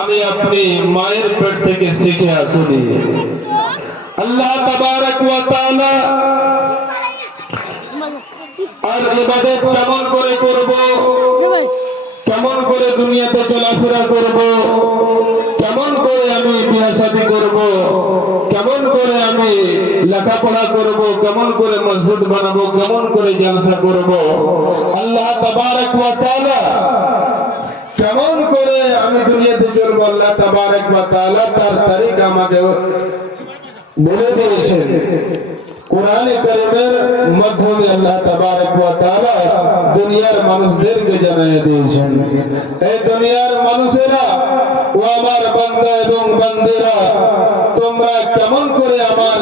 আমি আপনি মায়ের পেট থেকে শিখে আসিনি। আল্লাহ তাবারক ওয়া তাআলা আর ইবাদত কেমন করে করব, কেমন করে দুনিয়াতে চলাফেরা করব, কেমন করে আমি বিয়ে শাদী করব, কেমন করে আমি লেখাপড়া করব, কেমন করে মসজিদ বানাবো, কেমন করে জলসা করব, আল্লাহ তাবারক ওয়া তাআলা কেমন করে আমি দুনিয়াতে চলবো, আল্লাহ তাবারক ওয়া তাআলা তার তারিখ আমাকে বলে দিয়েছেন। কোরআনে কারীমের মাধ্যমে আল্লাহ তাবারক ওয়া তাআলা দুনিয়ার মানুষদেরকে জানিয়ে দিয়েছেন, এই দুনিয়ার মানুষেরা ও আমার বান্দা এবং বান্দিরা, তোমরা কেমন করে আমার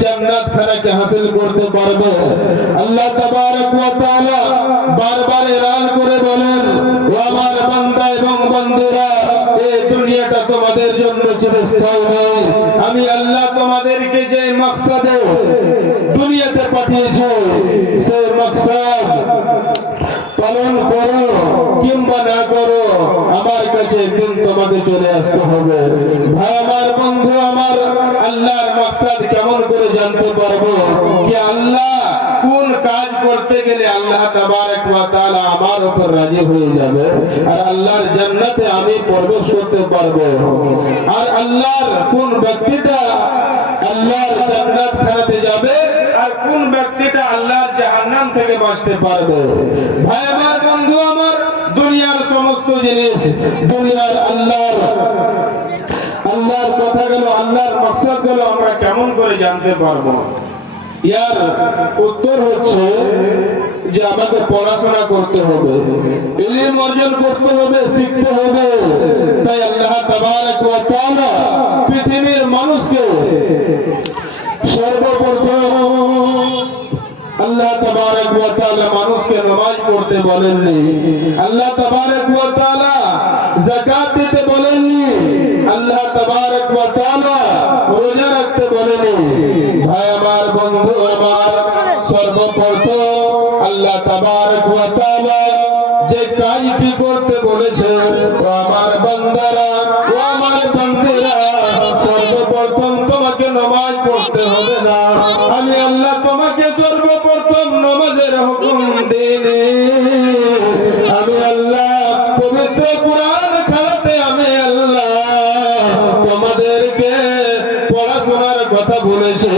জান্নাত খানাকে হাসিল করতে পারবে। আল্লাহ তাবারক ওয়া তাআলা বারবার এলান করে বলেন, ও আমার বান্দা এবং বান্দিরা, এই দুনিয়াটা তোমাদের জন্য চিরস্থায়ী নয়। আমি আল্লাহ তোমাদেরকে যে মাকসাদে দুনিয়াতে পাঠিয়েছি, সেই মাকসাদ পালন করো কিংবা না করো, আমার কাছে একদিন তোমাকে চলে আসতে হবে। ভাই আমার, বন্ধু আমার, আল্লাহর মাকসাদ কেমন করে জানতে পারবো কি আল্লাহ কোন কাজ করতে গেলে আল্লাহ তাবারক ওয়া তাআলা আমার উপর রাজি হয়ে যাবে, আর আল্লাহর জান্নাতে আমি প্রবেশ করতে পারবো, আর আল্লাহর কোন ব্যক্তিটা আল্লাহর জান্নাত খানাতে যাবে, আর কোন ব্যক্তিটা আল্লাহর জাহান্নাম থেকে বাঁচতে পারবে। ভাই আমার, বন্ধু আমার, দুনিয়ার সমস্ত জিনিস, দুনিয়ার আল্লাহর কথা গেল, আল্লাহর মাকসাদ গেল, আমরা কেমন করে জানতে পারবো? ইয়ার উত্তর হচ্ছে যে আমাকে পড়াশোনা করতে হবে, ইলম অর্জন করতে হবে, শিখতে হবে। তাই আল্লাহ তাবারক ওয়া তাআলা পৃথিবীর মানুষকে সর্বপ্রথম আল্লাহ তাবারক ওয়া তাআলা মানুষকে নামাজ পড়তে বলেননি, আল্লাহ তাবারক ওয়া তাআলা যাকাত দিতে বলেননি, আল্লাহ তাবারক ওয়া তাআলা রোজা রাখতে বলেননি। ভাই আমার, বন্ধু আমার, সর্বপ্রথম আল্লাহ তাবারক ওয়া তাআলা যে কাজটি করতে বলেছে, ও আমার বান্দারা, ও আমার বান্দিরা, সর্বপ্রথম তোমাকে নামাজ পড়তে হবে না, আমি আল্লাহ তোমাকে সর্বপ্রথম নামাজের হুকুম দিইনি। আমি আল্লাহ পবিত্র কুরআন খানাতে আমি আল্লাহ তোমাদেরকে পড়াশোনার কথা বলেছি।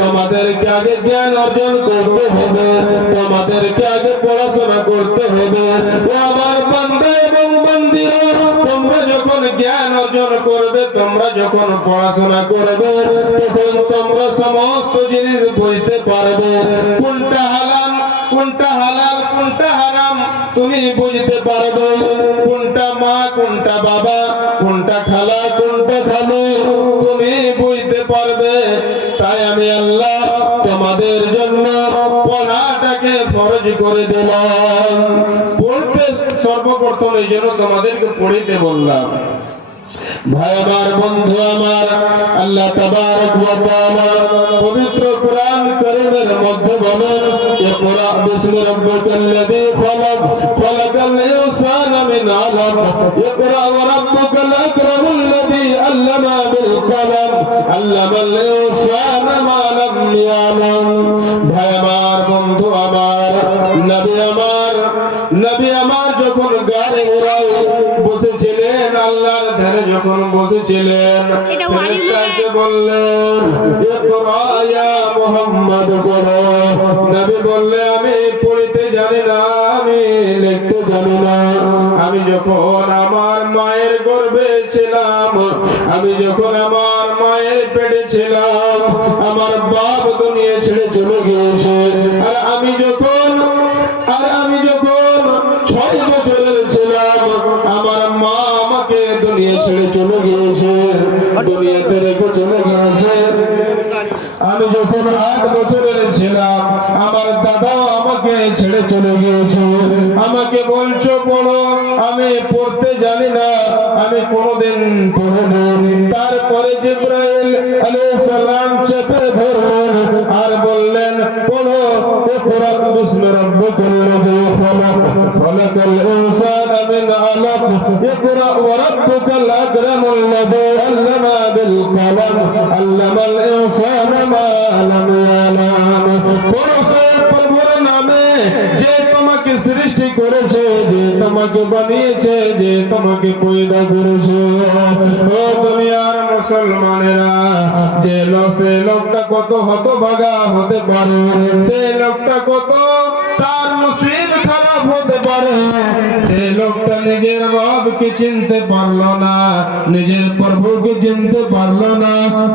তোমাদেরকে আগে জ্ঞান অর্জন করতে হবে, তোমাদেরকে আগে পড়াশোনা করতে হবে। ও আমার বান্দা এবং বান্দিরা, তোমরা যখন জ্ঞান অর্জন করবে, তোমরা যখন পড়াশোনা করবে, তখন তোমরা সমস্ত জিনিস বুঝতে পারবে। কোনটা হালাল, কোনটা হালাল, কোনটা হারাম তুমি বুঝতে পারবে। কোনটা মা, কোনটা বাবা, কোনটা খালা, কোনটা খালু তুমি বুঝতে পারবে। তাই আমি আল্লাহ তোমাদের জন্য পড়াটাকে ফরজ করে দিলাম। পড়তে সর্বপ্রথম এই জন্য তোমাদেরকে পড়িতে বললাম। ভাই আমার, বন্ধু আমার, আল্লাহ তাবারক ওয়া তাআলা পবিত্র কুরআন কারীমের মধ্যে বলেন, ইকরা বিসমি রাব্বিকাল্লাযী খলাক, খলাকাল ইনসানা মিন আলাক, ইকরা ওয়া রাব্বুকাল আকরামুল্লাযী আল্লামা বিল কলম, আল্লামাল ইনসানা মা লাম ইয়ালাম। ভাই আমার, বন্ধু আমার, নবী আমার যখন গায়ে উড়ায় বসেছিলেন, আল্লাহর ধারে যখন বসেছিলেন, ফেরেশতা এসে বললেন, ইকরা ইয়া মুহাম্মদ পড়ো। নবী বললে, আমি পড়তে জানি না, আমি লিখতে জানি না। আমি যখন আমার মায়ের গর্ভে ছিলাম, আমি যখন আমার মায়ের পেটে ছিলাম, আমার বাপ দুনিয়া ছেড়ে চলে গিয়েছে। আর আমি যখন 6 বছরের ছিলাম, আমার মা আমাকে দুনিয়া ছেড়ে চলে গিয়েছে, দুনিয়াতে রেখে চলে গিয়েছে। আমি যখন 8 বছরের ছিলাম, আমার দাদাও আমাকে ছেড়ে চলে গিয়েছে। আমাকে বলছো পড়ো, আমি পড়তে জানি না, আমি কোনোদিন পড়িনি। পরে জিবরাইল আলাইহিস সালাম চেপে ধরলেন আর বললেন পড়ো ইকরা বিসমি রাব্বিকাল্লাযী খালাক খালাকাল ইনসানা মিন আলাক ইকরা ওয়া রাব্বুকাল আকরামুল্লাযী আল্লামা বিল কলম আল্লামাল ইনসানা মা লাম ইয়ালাম। পড়ো প্রভুর নামে যে তোমাকে সৃষ্টি করেছে, যে তোমাকে বানিয়েছে, যে তোমাকে পয়দা করেছে। ও দুনিয়ার মুসলমানেরা, যে লোকটা কত হতভাগা হতে পারে, সে লোকটা কত তার নসিব খারাপ হতে পারে, যে লোকটা নিজের রবকে চিনতে পারলো না, নিজের প্রভুকে চিনতে পারলো না,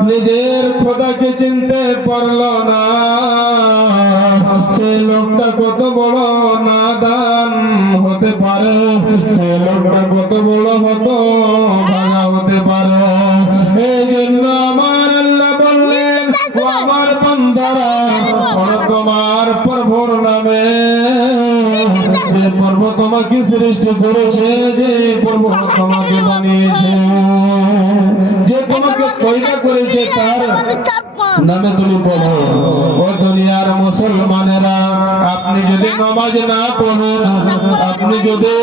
নিজের খোদাকে চিনতে পারলো না, সে লোকটা কত বড় নাদান হতে পারে, সে লোকটা কত বড় হতভাগা হতে পারে। এই জন্য আমার আল্লাহ বললেন, ও আমার বান্দারা, তোমার প্রভুর নামে, যে প্রভু তোমাকে সৃষ্টি করেছে, যে প্রভু তোমাকে বানিয়েছে, যে তোমাকে পয়দা করেছে, তার নামে তুমি পড়ো। ও দুনিয়ার মুসলমানেরা, আপনি যদি নামাজ না পড়েন, আপনি যদি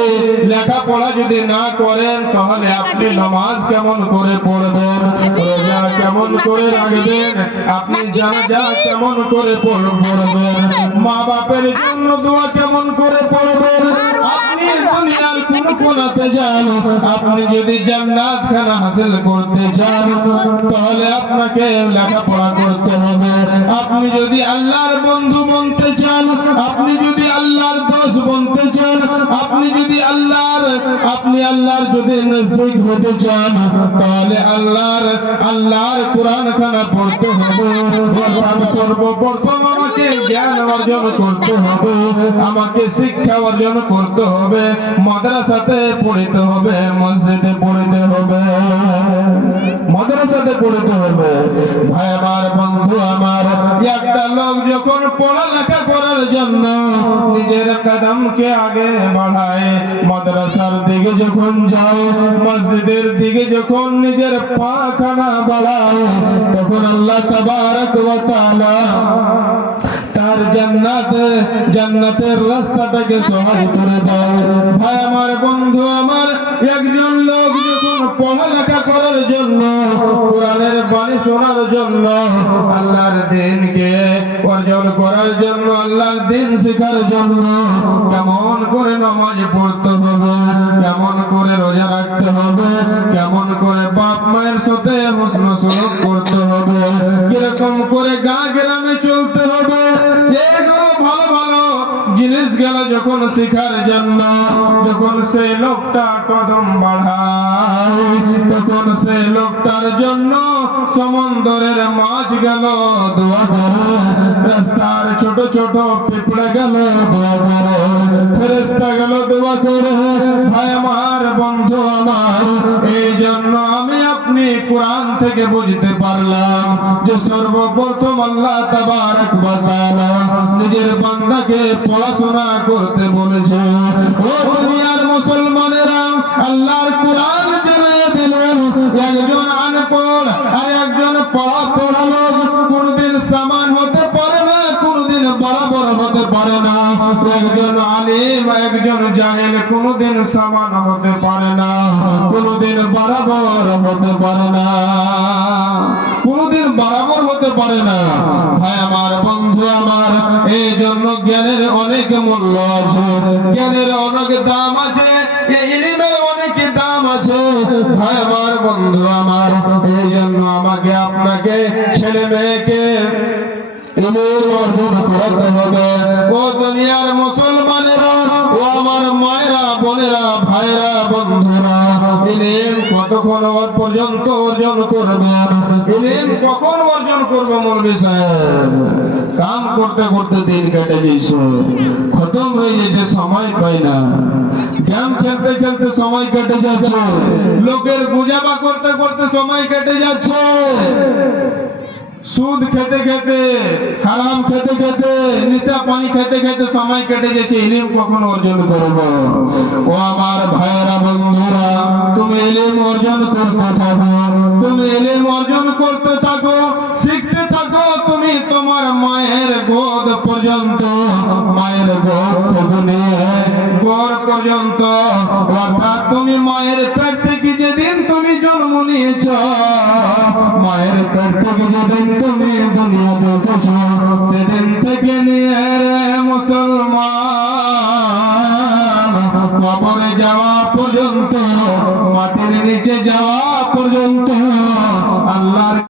লেখাপড়া যদি না করেন, তাহলে আপনি নামাজ কেমন করে পড়বেন, রোজা কেমন করে রাখবেন, আপনি জানাজা কেমন করে পড়বেন, মা বাপের জন্য দোয়া কেমন করে পড়বেন, আপনি দুনিয়ার কোন কোনাতে যান, আপনি যদি জান্নাত খানা হাসিল করতে চান, তাহলে আপনাকে লেখাপড়া করতে হবে। আপনি যদি আল্লাহর বন্ধু বনতে চান, আপনি যদি আল্লাহর দোস্ত বনতে চান, আপনি যদি আল্লাহর যদি নজদীক হতে চান, তাহলে আল্লাহর কোরআন খানা পড়তে হবে। সর্বপ্রথম আমাকে জ্ঞান অর্জন করতে হবে, আমাকে শিক্ষা অর্জন করতে হবে, মাদ্রাসাতে পড়তে হবে, মসজিদে পড়তে হবে, মাদ্রাসাতে পড়তে হবে। ভাই আমার, বন্ধু আমার, একটা লোক যখন পড়ালেখা করার জন্য নিজের কদমকে আগে বাড়ায়, মাদ্রাসার দিকে যখন যায়, মসজিদের দিকে যখন নিজের পাখানা বাড়ায়, তখন আল্লাহ তাবারক ওয়া তাআলা তার জান্নাতের রাস্তাটাকে সহজ করে দেয়। ভাই আমার, বন্ধু আমার, একজন লোক যখন পড়ালেখা করার জন্য, কোরআনের বাণী শোনার জন্য, আল্লাহর দ্বীনকে অর্জন করার জন্য, আল্লাহর দ্বীন শেখার জন্য কেমন করে নামাজ পড়তে হবে, কেমন করে রোজা রাখতে হবে, কেমন করে বাপ মায়ের সাথে হুসন সুলুক করতে হবে, কিরকম করে গ্রামে চলতে হবে, এগুলো ভালো ভালো জিনিসগুলো যখন শেখার জন্য যখন সেই লোকটা কদম বাড়ায়, তখন সেই লোকটার জন্য সমুদ্রের মাছ গেল দোয়া করে, রাস্তার ছোট ছোট পিঁপড়ে গেল দোয়া করে, ফেরেশতা গেল দোয়া করে। ভাই আমার, বন্ধু আমার, এই জন্য আমি আপনি কোরআন থেকে বুঝতে পারলাম যে সর্বপ্রথম আল্লাহ তাবারক ওয়া তাআলা নিজের বান্দাকে পড়াশোনা করতে বলেছে। ও দুনিয়ার মুসলমানেরা, আল্লাহর কোরআন জানিয়ে দিলেন, একজন আনপড় আর একজন পড়া লোক কোনদিন সমান হতে পারে না, কোনদিন বরাবর হতে পারে না। একজন আলিম একজন জাহেল কোনদিন সমান হতে পারে না, কোনদিন বরাবর হতে পারে না, কোনদিন বরাবর হতে পারে না। ভাই আমার, বন্ধু আমার, এই জন্য জ্ঞানের অনেক মূল্য আছে, জ্ঞানের অনেক দাম আছে, ইলমের অনেক দাম আছে। ভাই আমার, বন্ধু আমার, এই জন্য আমাকে আপনাকে ছেলে মেয়েকে ইলম অর্জন করতে হবে। ও দুনিয়ার মুসলমানেরা, ও আমার মায়েরা, বোনেরা, ভাইরা, বন্ধুরা, ইলম কতক্ষণ পর্যন্ত অর্জন করবেন? ইলম কখন অর্জন করবে? মৌলভী সাহেব, কাম করতে করতে দিন কেটে গেছে, খতম হয়ে গেছে, সময় পাই না, গেম খেলতে খেলতে সময় কেটে যাচ্ছে, লোকের বুঝাবা করতে করতে সময় কেটে যাচ্ছে, সুদ খেতে খেতে, হারাম খেতে খেতে, নিশা পানি খেতে খেতে সময় কেটে গেছে, ইলম কখন অর্জন করব? ও আমার ভাইয়েরা, বন্ধুরা, তুমি ইলম অর্জন করতে থাকো, তুমি ইলম অর্জন করতে থাকো, শিখতে থাকো। তুমি তোমার মায়ের গোদ পর্যন্ত, মায়ের গোদ থেকে নিয়ে গোর পর্যন্ত, অর্থাৎ তুমি মায়ের পেট থেকে যেদিন তুমি জন্ম নিয়েছ, মায়ের পেট থেকে যেদিন তুমি দুনিয়াতে এসেছ, সেদিন থেকে নিয়ে মুসলমান কবরে যাওয়া পর্যন্ত, মাটির নিচে যাওয়া